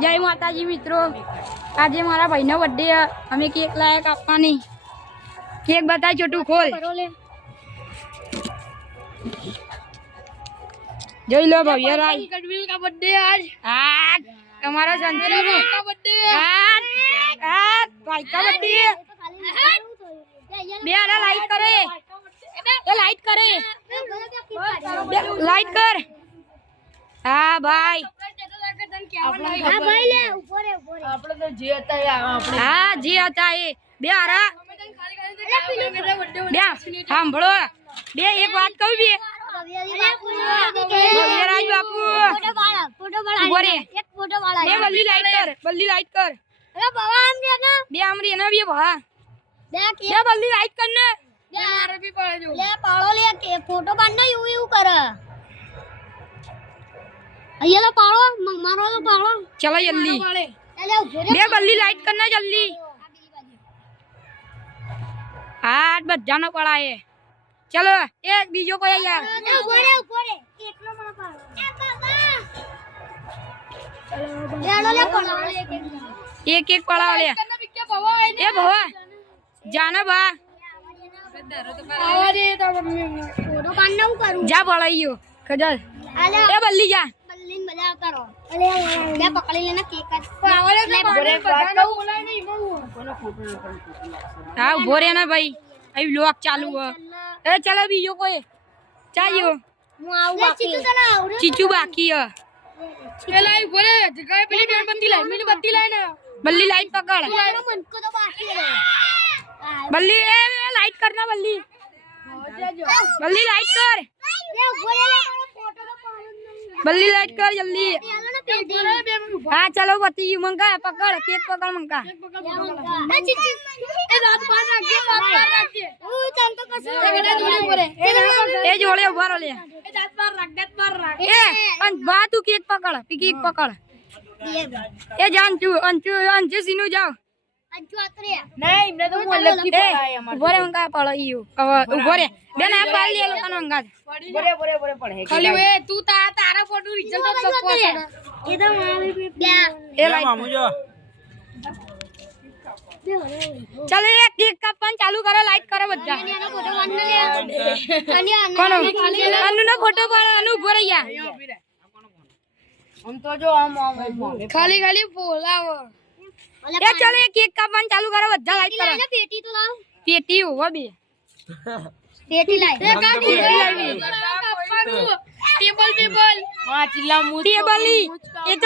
जय माताजी मित्रों, आज मारा भाईनो बर्थडे है, हमें केक लाया कापवानी। केक बताए छोटू खोल। जय लो भैया राज कटविल का बर्थडे आज। हमारा संतरी का बर्थडे आज भाई का बर्थडे। बेरा लाइट करे, ये लाइट करे, लाइट कर। हाँ भाई, हाँ जी आता है बेरा हाँ बड़ो बे एक बात कहूँ बे राज बापू बे बल्ली लाइट कर, बल्ली लाइट कर बे आमरी है ना बे भा बे बल्ली लाइट करना फोटो बांधना यू यू कर ये लो पाड़ो मारो लो पाड़ो चलो जल्दी बे बल्ली लाइट करना जल्दी। आज बस जाना पड़ा है। चलो एक बीजो को यार एक एक पड़ा ले ए भवा जाना बा जा पड़ाइयो खजल ए बल्ली जा पकड़ लेना केक हाँ भोरे ना भाई अभी लोग चालू है। ए चलो बीजो को चाहिए चीचू बाकी है। बल्ली लाइट पकड़ बल्ली लाइट करना बल्ली बल्ली लाइट कर बल्ली लाइट कर जल्दी। हाँ चलो बत्ती मंगा पकड़ केक पकड़ मंगा ए जोड़े उभा ले ए बा तू केक पकड़ केक पकड़ ए जान तू अंचू अंचू सीनू जाओ नहीं मैं तो बोल लकी पड़ा है उभरे मंगा पड़ाइयो उभरे बेन आप पाल ले लो कन मंगा बोरे बोरे बोरे पड़े खाली वे तू तारा फोटो रिजल्ट तो बकवास है इधर मामी भी ए मामू जो चलो ये केक का पन चालू करो लाइट करो बच्चा कौन अनु ना फोटो पर अनु उभो रहिया हम तो जो हम खाली खाली बोलाओ ये चलो ये केक का पन चालू करो बच्चा लाइट करो पेटी तो लाओ पेटी हुआ भी पेटी लाई टेबल टेबल हां चिल्ला मुझ टेबल ही ये तो